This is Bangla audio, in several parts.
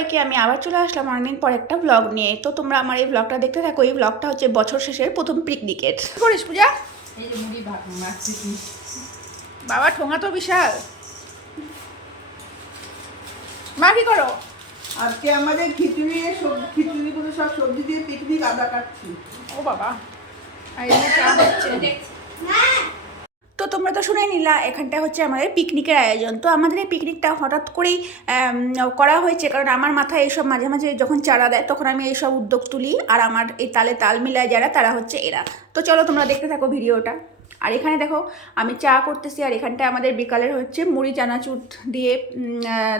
সবাইকে আমি আবার চলে আসলাম অনেকদিন পর একটা ব্লগ নিয়ে। তো তোমরা আমার এই ব্লগটা দেখতে থাকো। এই ব্লগটা হচ্ছে বছর শেষের প্রথম পিকনিকের করিস পূজা? বাবা ঠোঙা তো বিশাল। মা কি করো? আজকে আমাদের খিচুড়ি খিচুড়িগুলো সব সবজি দিয়ে পিকনিক আদা কাটছি। ও বাবা। আর চা হচ্ছে তোমরা তো শুনে নিলা, এখানটা হচ্ছে আমাদের পিকনিকের আয়োজন। তো আমাদের এই পিকনিকটা হঠাৎ করেই করা হয়েছে, কারণ আমার মাথায় এইসব মাঝে মাঝে যখন চারা দেয়, তখন আমি এইসব উদ্যোগ তুলি, আর আমার এই তালে তাল মিলায় যারা, তারা হচ্ছে এরা। তো চলো তোমরা দেখতে থাকো ভিডিওটা। আর এখানে দেখো, আমি চা করতেছি আর এখানটায় আমাদের বিকালের হচ্ছে মুড়ি, চানাচুর দিয়ে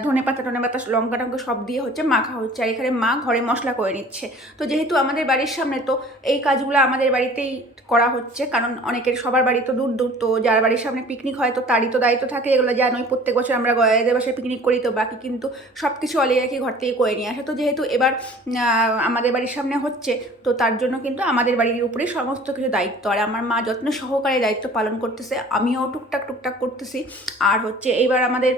ধনে পাতা, টনে পাতা, লঙ্কা টঙ্কা সব দিয়ে হচ্ছে মাখা হচ্ছে। আর এখানে মা ঘরে মশলা করে নিচ্ছে। তো যেহেতু আমাদের বাড়ির সামনে, তো এই কাজগুলো আমাদের বাড়িতেই করা হচ্ছে। কারণ অনেকের, সবার বাড়ি তো দূর দূর, তো যার বাড়ির সামনে পিকনিক হয়, তো তারই তো দায়িত্ব থাকে। এগুলো জানোই প্রত্যেক বছর আমরা গয়াদের বাসায় পিকনিক করি, তো বাকি কিন্তু সব কিছু অলিয়াকি ঘর থেকে করে নিয়ে আসে। তো যেহেতু এবার আমাদের বাড়ির সামনে হচ্ছে, তো তার জন্য কিন্তু আমাদের বাড়ির উপরেই সমস্ত কিছু দায়িত্ব। আর আমার মা যত্ন সহকারে দায়িত্ব পালন করতেছে, আমিও টুকটাক টুকটাক করতেছি। আর হচ্ছে এইবার আমাদের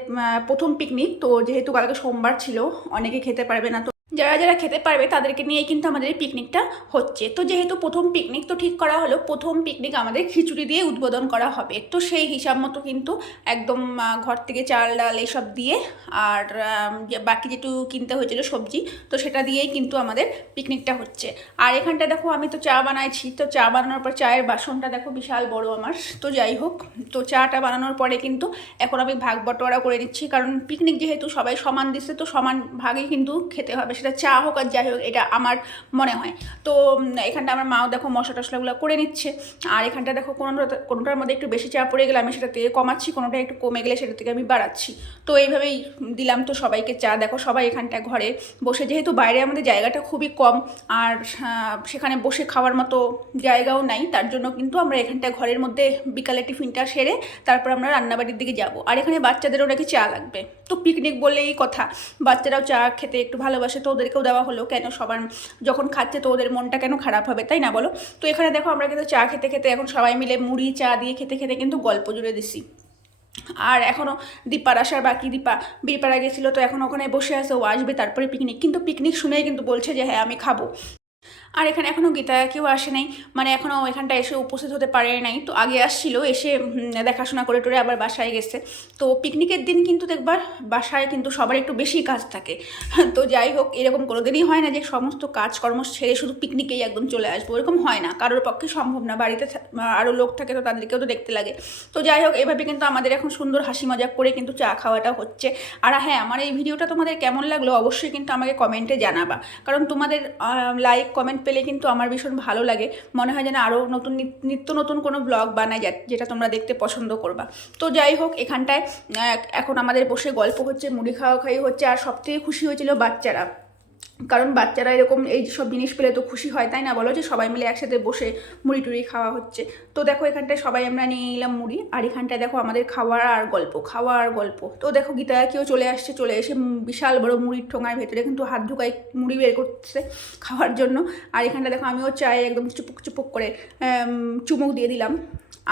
প্রথম পিকনিক তো যেহেতু কালকে সোমবার ছিল, অনেকে খেতে পারবে না, তো যারা যারা খেতে পারবে তাদেরকে নিয়েই কিন্তু আমাদের পিকনিকটা হচ্ছে। তো যেহেতু প্রথম পিকনিক তো ঠিক করা হলো, প্রথম পিকনিক আমাদের খিচুড়ি দিয়ে উদ্বোধন করা হবে। তো সেই হিসাব মতো কিন্তু একদম ঘর থেকে চাল, ডাল এসব দিয়ে আর বাকি যেটু কিনতে হয়েছিল সবজি, তো সেটা দিয়েই কিন্তু আমাদের পিকনিকটা হচ্ছে। আর এখানটা দেখো আমি তো চা বানাইছি, তো চা বানানোর পর চায়ের বাসনটা দেখো বিশাল বড় আমার। তো যাই হোক, তো চাটা বানানোর পরে কিন্তু এখন আমি ভাগ বটোয়ারা করে নিচ্ছি। কারণ পিকনিক যেহেতু সবাই সমান দিচ্ছে তো সমান ভাগেই কিন্তু খেতে হবে সেটা চা হোক আর যাই হোক, এটা আমার মনে হয়। তো এখানটা আমার মাও দেখো মশলা টশলাগুলো করে নিচ্ছে। আর এখানটা দেখো কোনোটা, কোনোটার মধ্যে একটু বেশি চা পড়ে গেলে আমি সেটা থেকে কমাচ্ছি, কোনোটা একটু কমে গেলে সেটা থেকে আমি বাড়াচ্ছি। তো এইভাবেই দিলাম তো সবাইকে চা। দেখো সবাই এখানটা ঘরে বসে, যেহেতু বাইরে আমাদের জায়গাটা খুবই কম, আর সেখানে বসে খাওয়ার মতো জায়গাও নাই, তার জন্য কিন্তু আমরা এখানটা ঘরের মধ্যে বিকালে টিফিনটা সেরে তারপর আমরা রান্নাবাড়ির দিকে যাব। আর এখানে বাচ্চাদেরও নাকি চা লাগবে। তো পিকনিক বললেই কথা। বাচ্চারাও চা খেতে একটু ভালোবাসে, তো ওদেরকেও দেওয়া হলো। কেন সবার যখন খাচ্ছে তো ওদের মনটা কেন খারাপ হবে, তাই না বলো? তো এখানে দেখো আমরা কিন্তু চা খেতে খেতে এখন সবাই মিলে মুড়ি, চা দিয়ে খেতে খেতে কিন্তু গল্প জুড়ে দিছি। আর এখনও দীপার আসার বাকি, দীপা বিপাড়া গেছিল, তো এখন ওখানে বসে আছে, ও আসবে তারপরে পিকনিক কিন্তু পিকনিক শুনেই কিন্তু বলছে যে হ্যাঁ আমি খাব। আর এখানে এখনও গীতা কেউ আসে নাই। মানে এখনও এখানটা এসে উপস্থিত হতে পারে নাই। তো আগে আসছিল, এসে দেখাশোনা করে টোরে আবার বাসায় গেছে। তো পিকনিকের দিন কিন্তু দেখবার বাসায় কিন্তু সবার একটু বেশি কাজ থাকে। তো যাই হোক, এরকম কোনোদিনই হয় না যে সমস্ত কাজকর্ম ছেড়ে শুধু পিকনিকেই একদম চলে আসব। এরকম হয় না। কারোর পক্ষে সম্ভব না। বাড়িতে আরও লোক থাকে তো তাদেরকেও তো দেখতে লাগে। তো যাই হোক, এভাবে কিন্তু আমাদের এখন সুন্দর হাসি মজাক করে কিন্তু চা খাওয়াটা হচ্ছে। আর হ্যাঁ আমার এই ভিডিওটা তোমাদের কেমন লাগল অবশ্যই কিন্তু আমাকে কমেন্টে জানাবা। কারণ তোমাদের লাইক কমেন্ট পেলে কিন্তু আমার ভীষণ ভালো লাগে। মনে হয় যেন আরও নতুন নিত্য নতুন কোনো ব্লগ বানায় যা- যেটা তোমরা দেখতে পছন্দ করবা। তো যাই হোক, এখানটায় এখন আমাদের বসে গল্প হচ্ছে, মুড়ি খাওয়া খাই হচ্ছে, আর সবথেকে খুশি হয়েছিল বাচ্চারা। কারণ বাচ্চারা এরকম এই সব জিনিস পেলে তো খুশি হয়, তাই না? বলো যে সবাই মিলে একসাথে বসে মুড়ি টুড়ি খাওয়া হচ্ছে। তো দেখো এখানটায় সবাই আমরা নিয়ে নিলাম মুড়ি, আর এখানটায় দেখো আমাদের খাওয়ার আর গল্প খাওয়া আর গল্প। তো দেখো গীতা কেউ চলে আসছে, চলে এসে বিশাল বড় মুড়ির ঠোঙার ভেতরে কিন্তু হাত ঢুকাই মুড়ি বের করছে খাওয়ার জন্য। আর এখানটা দেখো আমিও চায়ে একদম চুপুক চুপুক করে চুমুক দিয়ে দিলাম।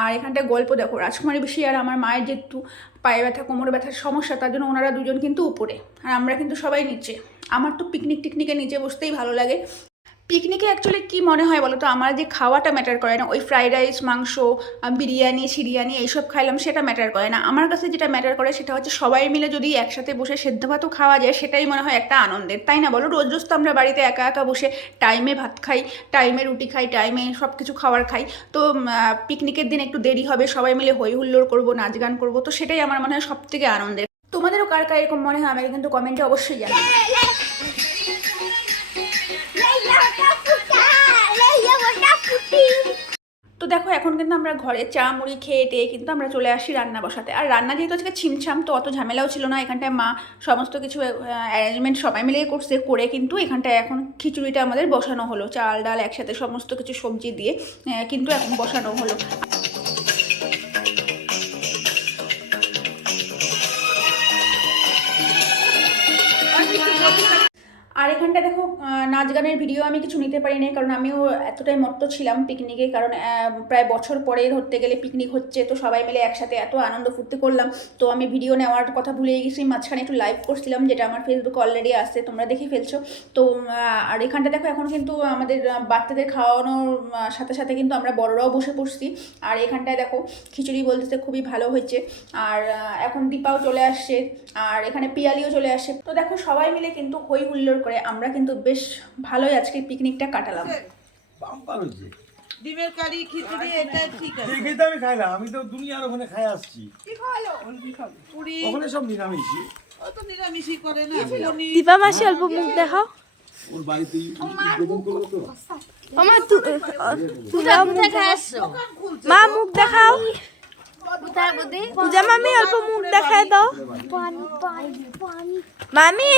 আর এখানটায় গল্প দেখো, রাজকুমারী বেশি আর আমার মায়ের যেহেতু পায়ে ব্যথা, কোমরে ব্যথার সমস্যা, তার জন্য ওনারা দুজন কিন্তু উপরে। আর আমরা কিন্তু সবাই নিচে। আমার তো পিকনিক টিকনিকে নিচে বসতেই ভালো লাগে। পিকনিকে অ্যাকচুয়ালি কী মনে হয় বলো তো আমার যে খাওয়াটা ম্যাটার করে না, ওই ফ্রাইড রাইস মাংস বিরিয়ানি, সিরিয়ানি, এইসব খাইলাম সেটা ম্যাটার করে না। আমার কাছে যেটা ম্যাটার করে সেটা হচ্ছে সবাই মিলে যদি একসাথে বসে সেদ্ধ ভাতও খাওয়া যায়, সেটাই মনে হয় একটা আনন্দের। তাই না বলো? রোজ রোজ তো আমরা বাড়িতে একা একা বসে টাইমে ভাত খাই টাইমে রুটি খাই টাইমে সব কিছু খাওয়ার খাই। তো পিকনিকের দিন একটু দেরি হবে, সবাই মিলে হই হুল্লোড় করব, নাচ গান করব, তো সেটাই আমার মনে হয় সব থেকে আনন্দের। তোমাদেরও কার কার এরকম মনে হয় আমাকে কিন্তু কমেন্টে অবশ্যই জানাবে দেখো, এখন কিন্তু আমরা ঘরে চা, মুড়ি খেয়ে টেয়ে কিন্তু আমরা চলে আসি রান্না বসাতে। আর রান্না যেহেতু আজকে ছিমছাম, তো অত ঝামেলাও ছিল না। এখানটায় মা সমস্ত কিছু অ্যারেঞ্জমেন্ট সবাই মিলেই করছে, করে কিন্তু এখানটায় এখন খিচুড়িটা আমাদের বসানো হলো। চাল, ডাল একসাথে সমস্ত কিছু সবজি দিয়ে কিন্তু এখন বসানো হলো। আর এখানটা দেখো নাচ গানের ভিডিও আমি কিছু নিতে পারি নাই, কারণ আমিও এতটাই মত্ত ছিলাম পিকনিকে কারণ প্রায় বছর পরে ধরতে গেলে পিকনিক হচ্ছে, তো সবাই মিলে একসাথে এত আনন্দ ফুর্তি করলাম। তো আমি ভিডিও নেওয়ার কথা ভুলে গেছি, মাঝখানে একটু লাইভ করছিলাম, যেটা আমার ফেসবুকে অলরেডি আসছে তোমরা দেখে ফেলছো। তো আর এখানটা দেখো, এখন কিন্তু আমাদের বাচ্চাদের খাওয়ানোর সাথে সাথে কিন্তু আমরা বড়রাও বসে পড়ছি। আর এখানটায় দেখো, খিচুড়ি বলতেছে খুবই ভালো হয়েছে। আর এখন দীপাও চলে আসছে, আর এখানে পিয়ালিও চলে আসছে। তো দেখো, সবাই মিলে কিন্তু হই হুল্লোড় করে আমরা কিন্তু বেশ ভালোই আজকে পিকনিকটা কাটালাম। ডিমের কারি খিচুড়ি এটা ঠিক আছে। আমি খাই না আমি তো দুনিয়ার ওখানে খাই আসছি। কি খাওয়ালো? পুরি। ওখানে সব নিরামিষই। ও তো নিরামিষই করে না দীপা মাসি অল্প মুখ দেখাও। ওর বাড়িতে উদ্বোধন করল তো? আমার তুলাও মুখ মা মুখ দেখাও। পূজা মামি অল্প মুখ দেখায় দাও। মামি!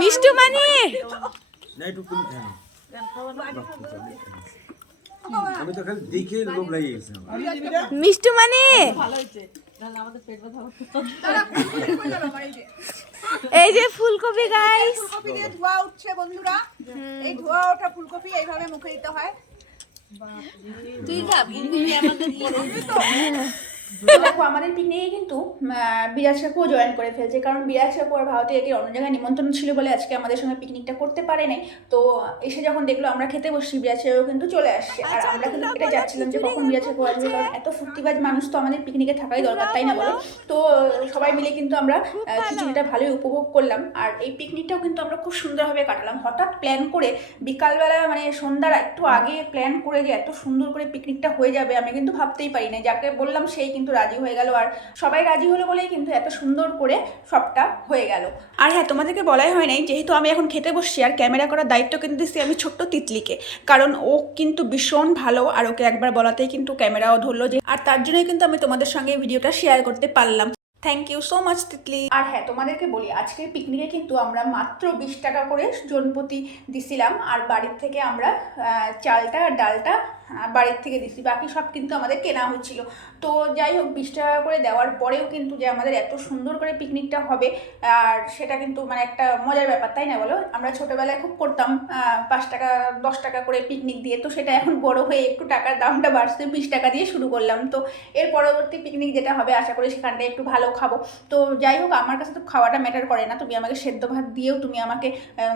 মিষ্টু মানি? আমি তো খালি দেখে লোভ লাগিয়ে গেছে। মিষ্টু মানি? এই যে ফুলকপি গাইস ফুলকপি দিয়ে ধোয়া উঠছে বন্ধুরা। এই ধোয়া ওঠা ফুলকপি এইভাবে মুখে দিতে হয়। তুই তো দেখো আমাদের পিকনিকে কিন্তু বিরাজ কাকুও জয়েন করে ফেলছে। কারণ বিরাজ কাকু আর ভারতে একে অন্য জায়গায় নিমন্ত্রণ ছিল বলে আজকে আমাদের সঙ্গে পিকনিকটা করতে পারে নাই। তো এসে যখন দেখল আমরা খেতে বসছি বিরাজ কাকু কিন্তু চলে আসছে। আর আমরা কিন্তু এটা যাচ্ছিলাম যে কখন বিরাজ কাকু আসবে কারণ এত ফুর্তিবাজ মানুষ তো আমাদের পিকনিকে থাকাই দরকার তাই না বলো। তো সবাই মিলে কিন্তু আমরা খিচুড়িটা ভালোই উপভোগ করলাম। আর এই পিকনিকটাও কিন্তু আমরা খুব সুন্দরভাবে কাটালাম। হঠাৎ প্ল্যান করে বিকালবেলা মানে সন্ধ্যার একটু আগে প্ল্যান করে যে এত সুন্দর করে পিকনিকটা হয়ে যাবে আমি কিন্তু ভাবতেই পারি না যাকে বললাম সেই কিন্তু রাজি হয়ে গেল। আর সবাই রাজি হলো বলেই কিন্তু এত সুন্দর করে সবটা হয়ে গেল। আর হ্যাঁ তোমাদেরকে বলাই হয় নাই, যেহেতু আমি এখন খেতে বসছি আর ক্যামেরা করার দায়িত্ব কিন্তু দিচ্ছি আমি ছোট্ট তিতলিকে। কারণ ও কিন্তু ভীষণ ভালো আর ওকে একবার বলাতেই কিন্তু ক্যামেরাও ধরলো যে আর তার জন্যই কিন্তু আমি তোমাদের সঙ্গে ভিডিওটা শেয়ার করতে পারলাম। Thank you so much Titli. আর হ্যাঁ তোমাদেরকে বলি আজকের পিকনিকে কিন্তু আমরা মাত্র বিশ টাকা করে জনপ্রতি দিছিলাম। আর বাড়ির থেকে আমরা চালটা আর ডালটা বাড়ির থেকে দিছি। বাকি সব কিন্তু আমাদের কেনা হচ্ছিল তো যাই হোক, বিশ টাকা করে দেওয়ার পরেও কিন্তু যে আমাদের এত সুন্দর করে পিকনিকটা হবে, আর সেটা কিন্তু মানে একটা মজার ব্যাপার, তাই না বলো? আমরা ছোটোবেলায় খুব করতাম পাঁচ টাকা, দশ টাকা করে পিকনিক দিয়ে। তো সেটা এখন বড় হয়ে একটু টাকার দামটা বাড়ছে, বিশ টাকা দিয়ে শুরু করলাম। তো এর পরবর্তী পিকনিক যেটা হবে, আশা করি সেখানটা একটু ভালো খাব। তো যাই হোক, আমার কাছে তো খাওয়াটা ম্যাটার করে না। তুমি আমাকে সেদ্ধ ভাত দিয়েও তুমি আমাকে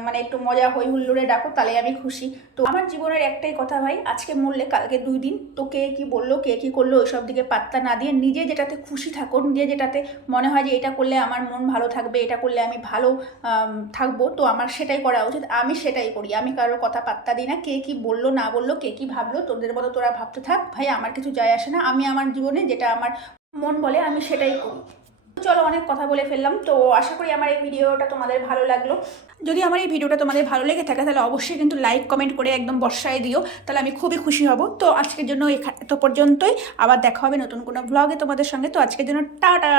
মানে একটু মজা, হই হুল্লোড়ে ডাকো তাহলে আমি খুশি। তো আমার জীবনের একটাই কথা ভাই, আজকে মরলে কালকে দুই দিন তো কে কি বলল, কে কি করল, ওইসব দিকে পাত্তা না দিয়ে নিজে যেটাতে খুশি থাকো নিজে যেটাতে মনে হয় যে এটা করলে আমার মন ভালো থাকবে, এটা করলে আমি ভালো থাকব, তো আমার সেটাই করা উচিত, আমি সেটাই করি, আমি কারোর কথা পাত্তা দিই না, কে কি বলল, না বলল, কে কি ভাবলো, তোদের মতো তোরা ভাবতে থাক, ভাই আমার কিছু যায় আসে না, আমি আমার জীবনে যেটা আমার মন বলে আমি সেটাই করি। চলো অনেক কথা বলে ফেললাম। তো আশা করি আমার এই ভিডিওটা তোমাদের ভালো লাগল। যদি আমার এই ভিডিওটা তোমাদের ভালো লেগে থাকে, তাহলে অবশ্যই কিন্তু লাইক কমেন্ট করে একদম বর্ষায় দিও। তাহলে আমি খুবই খুশি হব। তো আজকের জন্য এত পর্যন্তই। আবার দেখা হবে নতুন কোনো ব্লগে তোমাদের সঙ্গে। তো আজকের জন্য টাটা!